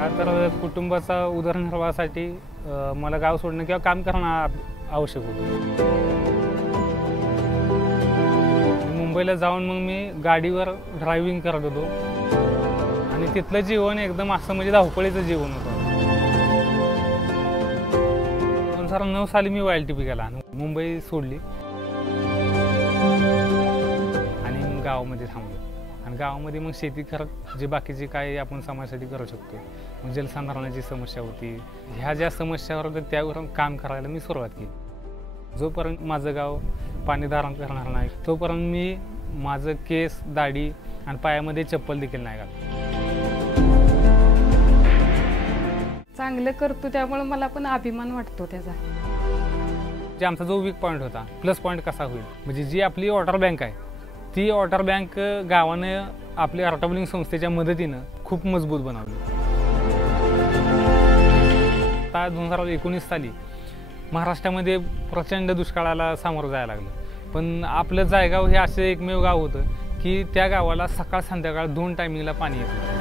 का तर कुटुंबाचा उदरनिर्वाहासाठी मला गाव सोडणं किंवा काम करणं आवश्यक होतं. मुंबईला जाऊन मग मी गाडीवर ड्रायव्हिंग करत होतो आणि तिथलं जीवन एकदम असं म्हणजे धावपळीचं जीवन होतं. 2009 साली मी YLTP केला, मुंबई सोडली आणि मग गावामध्ये थांबलो. आणि गावामध्ये मग शेती करत जे बाकीचे काय आपण समाजासाठी करू शकतो. मग जलसंधारणाची समस्या होती, ह्या ज्या समस्या होत्या त्यावर काम करायला मी सुरुवात केली. जोपर्यंत माझं गाव पाणी धारण करणार नाही तोपर्यंत मी माझं केस, दाढी आणि पायामध्ये चप्पल देखील नाही घालत. चांगलं करतो त्यामुळे मला पण अभिमान वाटतो त्याचा. जे आमचा जो वीक पॉईंट होता, प्लस पॉईंट कसा होईल, म्हणजे जी आपली वॉटर बँक आहे ती वॉटर बँक गावानं आपल्या अर्टाबलिंग संस्थेच्या मदतीनं खूप मजबूत बनवली. आता 2019 साली महाराष्ट्रामध्ये प्रचंड दुष्काळाला सामोरं जायला लागलं. पण आपलं जायगाव हे असं एकमेव गाव होतं की त्या गावाला सकाळ संध्याकाळ 2 टायमिंगला पाणी येतं.